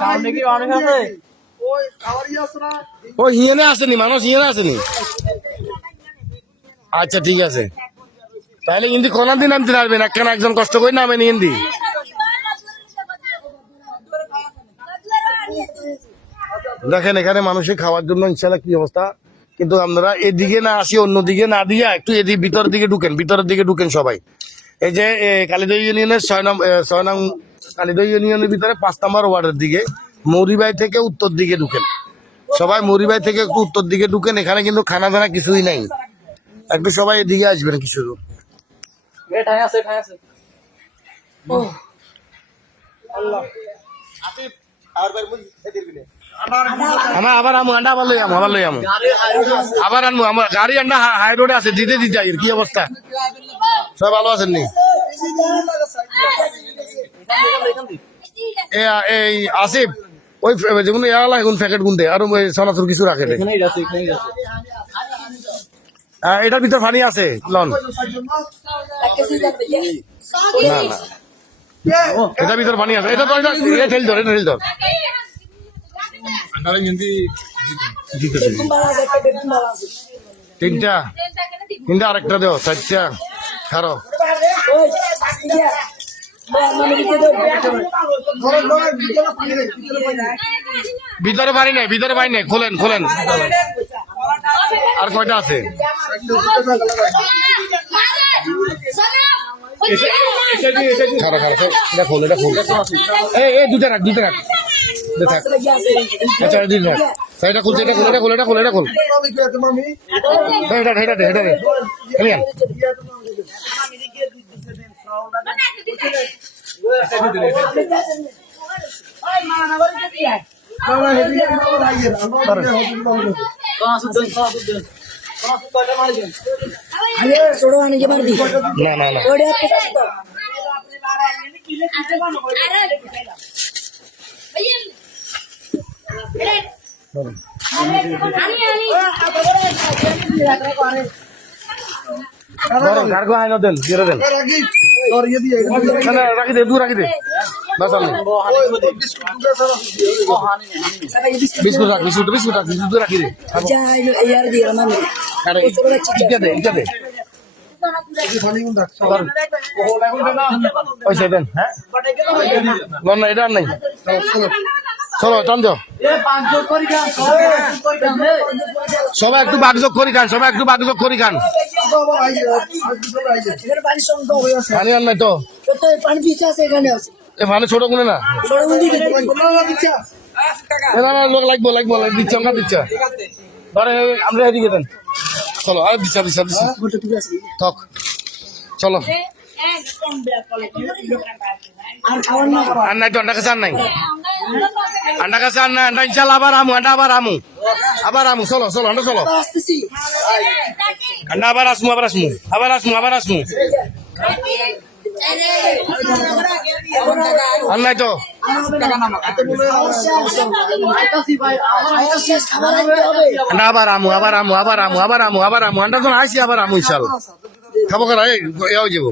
সামনে কি মানুষ আছে? ও হিয়েনে আসেনি, মানুষ হিয়েনে আসেনি। আচ্ছা ঠিক আছে, তাহলে কিন্তু কোন দিন নামতে পারবেন, একখানে একজন কষ্ট করে নামেন হিন্দি। দেখেন এখানে মানুষের খাওয়ার জন্য ইনশাল্লাহ কি অবস্থা, কিন্তু আপনারা এদিকে না আসি অন্যদিকে না দিয়া একটু এদিকে ভিতরের দিকে ঢুকেন, ভিতরের দিকে ঢুকেন সবাই। এই যে কালিদহ ইউনিয়নের 6 নং কালিদহ ইউনিয়নের ভিতরে 5 নম্বর ওয়ার্ডের দিকে মৌরিবাই থেকে উত্তর দিকে ঢুকেন সবাই, মৌরিবাই থেকে একটু উত্তর দিকে ঢুকেন। এখানে কিন্তু খানা দানা কিছুই নাই, একটু সবাই এদিকে আসবেন কিছু দূর। আবার আমু আন্ডা আবার লই আমু আবার আনবো আমার গাড়ি আন্ডা হাই রোডে আছে, দিতে দিতে কি অবস্থা? সব ভালো আছেন নি? এই আসিফ ওই যেগুলো ইয়ালা এখন প্যাকেট গুনতে আর ওই সনাচুর কিছু রাখে রে। এটার ভিতর পানি আছে লন না না, এটার ভিতর পানি আছে, এটা তো এটা ঠেল ধর, এটা ঠেল ধর। তিনটা তিনটা আরেকটা দেও, 4টা খারো। ভিতরে পানি নেই, ভিতরে পানি নেই, খোলেন খোলেন। আর কয়টা আছে? খারো খারো, এটা খোল, এটা খোল। এই দুটা রাখ, দুটা রাখ। আচ্ছা দিন রাখ, এটা খুলছে, এটা খোল, এটা খোল, এটা খোল, এটা খোল। এটা এটা এটা এটা না না না রাখি দে, দু রাখি দে, বিস্কুট রাখ, বিস্কুট বিস্কুট রাখ, বিস্কুট রাখি দে। দেন হ্যাঁ না, এটা আর নাই। চলো টান যাও, সবাই একটু বাগযোগ করি খান, সবাই একটু বাগযোগ করি খান। পানি আর নাই তো, পানি ছোট গুনে না, লাগবো লাগবো দিচ্ছ না দিচ্ছ, ধরে আমরা এদিকে দেন। চলো আর দিচ্ছা দিচ্ছা দিচ্ছা থক, চলো আর নাই তো আন্ডা কাছে, আর নাই আন্ডা কাছে, আর নাই আন্ডা ইনশাল্লাহ আবার আমু, আন্ডা আবার আমু, আবার আমু। চলো চলো আন্ডা চলো, আন্ডা আবার আসমু, আবার আসমু, আবার আসমু, আবার আসমু। আর নাই তো আন্ডা আবার আমু, আবার আমু, আবার আমু, আবার আমু, আবার আমু, আন্ডা তো আইসি আবার আমু ইনশাল্লাহ। খাবো করা যাবো।